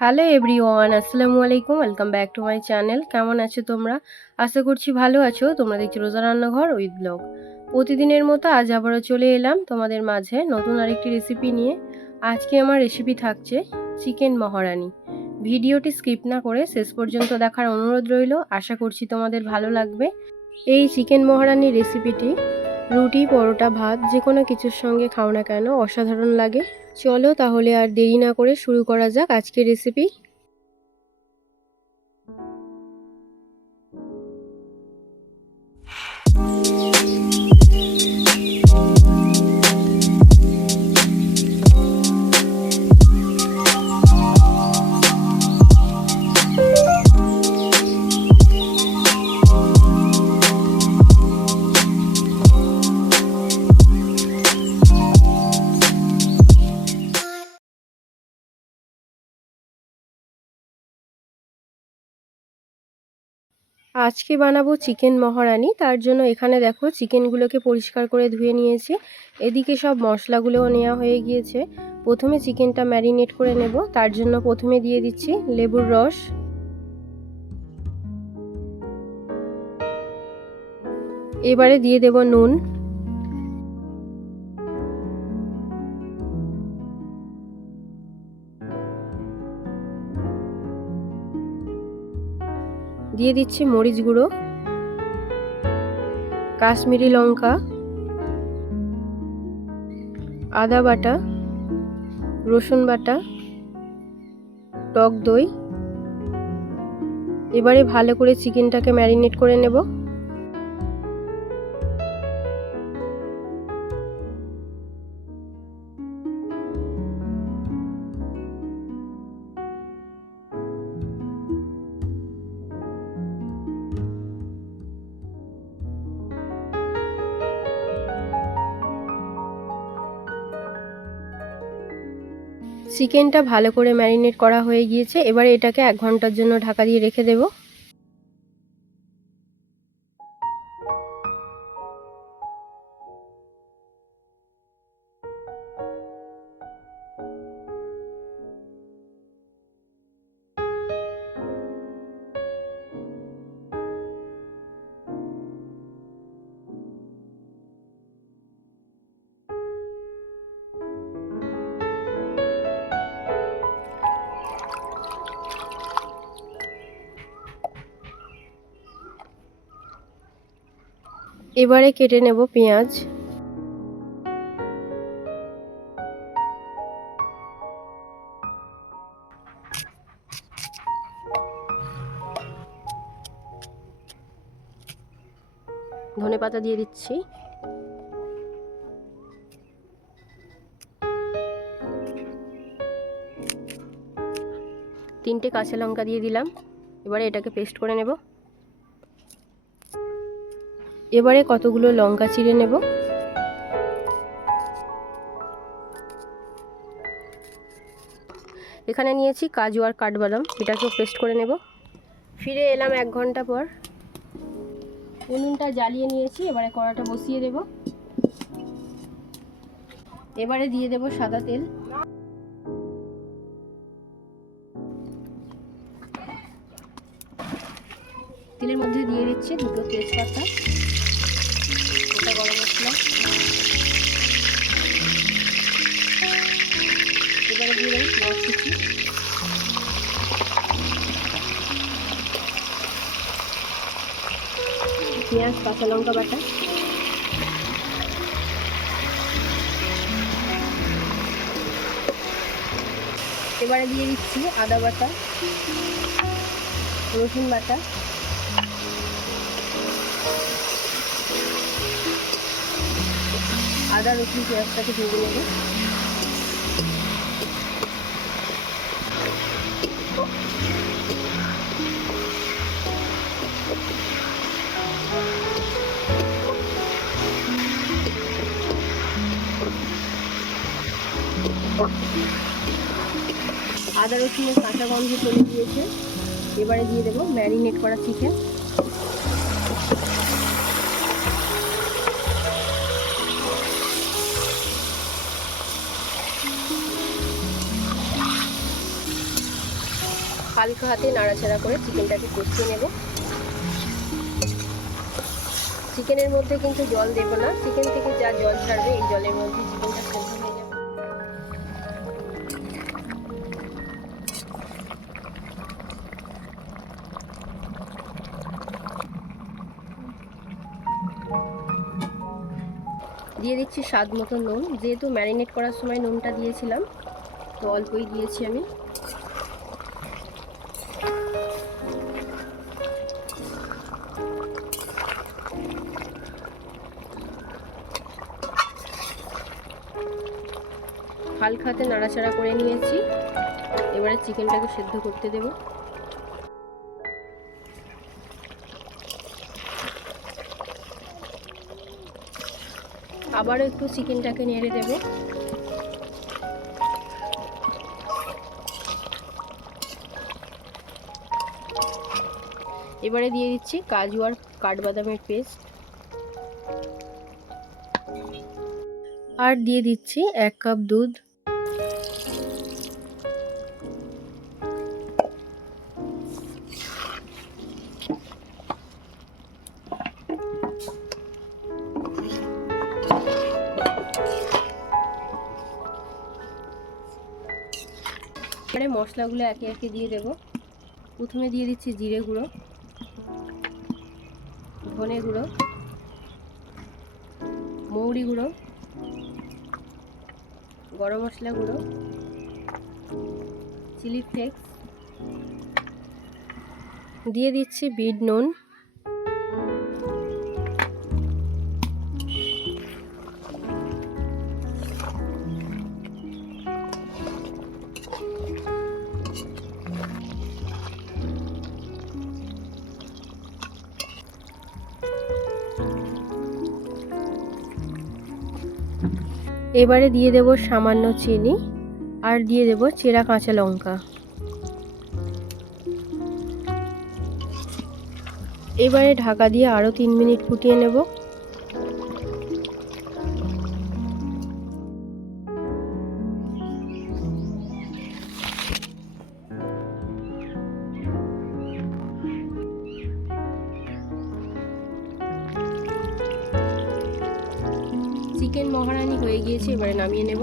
Hello everyone, আসসালামু আলাইকুম। Welcome back to my channel. কেমন আছো তোমরা? আশা করছি ভালো আছো। তোমরা দেখছো রোজা রান্নাঘর উইথ ব্লগ। প্রতিদিনের মতো আজ আবারও চলে এলাম তোমাদের মাঝে নতুন আরেকটি রেসিপি নিয়ে। আজকে আমার রেসিপি থাকছে চিকেন মহারানি। ভিডিওটি স্কিপ না করে শেষ পর্যন্ত দেখার অনুরোধ রইল। আশা করছি তোমাদের ভালো লাগবে। এই চিকেন মহারানি রেসিপিটি রুটি, পরোটা, ভাত যে কোনো কিছুর সঙ্গে খাও না কেন অসাধারণ লাগে। চলো তাহলে আর দেরি না করে শুরু করা যাক আজকের রেসিপি। আজকে বানাবো চিকেন মহারানি। তার জন্য এখানে দেখো চিকেনগুলোকে পরিষ্কার করে ধুয়ে নিয়েছি। এদিকে সব মশলাগুলোও নেওয়া হয়ে গিয়েছে। প্রথমে চিকেনটা ম্যারিনেট করে নেব। তার জন্য প্রথমে দিয়ে দিচ্ছি লেবুর রস, এবারে দিয়ে দেব নুন, দিয়ে দিচ্ছি মরিচ গুঁড়ো, কাশ্মীরি লঙ্কা, আদা বাটা, রসুন বাটা, টক দই। এবারে ভালো করে চিকেনটাকে ম্যারিনেট করে নেব। চিকেনটা ভালো করে ম্যারিনেট করা হয়ে গিয়েছে। এবারে এটাকে 1 ঘন্টার জন্য ঢাকা দিয়ে রেখে দেব। এবারে কেটে নেব পেঁয়াজ। ধনেপাতা দিয়ে দিচ্ছি। তিনটে কাঁচা লঙ্কা দিয়ে দিলাম। এবারে এটাকে পেস্ট করে নেব। এবারে কতগুলো লঙ্কা চিড়ে নেব। এখানে নিয়েছি কাজু আর কাঠবাদাম, এটাকেও পেস্ট করে নেব। ফিরে এলাম 1 ঘন্টা পর। উনুনটা জ্বালিয়ে নিয়েছি। এবারে কড়াটা বসিয়ে দেব। এবারে দিয়ে দেব সাদা তেল। তেলের মধ্যে দিয়ে দিচ্ছি 2টো তেজপাতা, গোটা গরম মশলা। এবারে দিয়ে দেব পেঁয়াজ কুচি, পেঁয়াজ, কাঁচা লঙ্কা বাটা, এবারে দিয়ে দিচ্ছি আদা বাটা, রসুন বাটা, আদা রসুন পেঁয়াজটাকে ভেজে নেব। আদা রসুনের কাঁচা গন্ধ চলে গিয়েছে। এবারে দিয়ে দেব ম্যারিনেট করা চিকেন। হালকা হাতে নাড়াচাড়া করে চিকেনটাকে কষিয়ে নেব। চিকেনের মধ্যে কিন্তু জল দেব না, চিকেন থেকে যা জল ছাড়বে এই জলের মধ্যে চিকেনটা সেদ্ধ হয়ে যাবে। দিয়ে দিচ্ছি স্বাদ মতো নুন, যেহেতু ম্যারিনেট করার সময় নুনটা দিয়েছিলাম তো অল্পই দিয়েছি আমি। হালকা হাতে নাড়াচাড়া করে নিয়েছি, এবারে চিকেনটাকে সেদ্ধ করতে দেব। আবারও একটু চিকেনটাকে নেড়ে দেব। এবারে দিয়ে দিচ্ছি কাজু আর কাঠবাদামের পেস্ট, আর দিয়ে দিচ্ছি 1 কাপ দুধ। এবারে মশলাগুলো একে একে দিয়ে দেব। প্রথমে দিয়ে দিচ্ছি জিরে গুঁড়ো, ধনে গুঁড়ো, মৌরি গুঁড়ো, গরম মশলা গুঁড়ো, চিলি ফ্লেক্স, দিয়ে দিচ্ছি বিট নুন, এবারে দিয়ে দেব সামান্য চিনি, আর দিয়ে দেব চেরা কাঁচা লঙ্কা। এবারে ঢাকা দিয়ে আরও 3 মিনিট ফুটিয়ে নেব। চিকেন মহারানি হয়ে গিয়েছে, এবারে নামিয়ে নেব।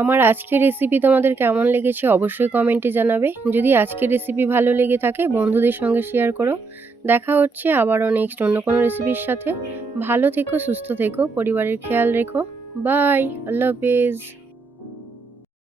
আমার আজকের রেসিপি তোমাদের কেমন লেগেছে অবশ্যই কমেন্টে জানাবে। যদি আজকের রেসিপি ভালো লেগে থাকে বন্ধুদের সঙ্গে শেয়ার করো। দেখা হচ্ছে আবারও নেক্সট অন্য কোনো রেসিপির সাথে। ভালো থেকো, সুস্থ থেকো, পরিবারের খেয়াল রেখো। বাই, আল্লাহ হাফেজ।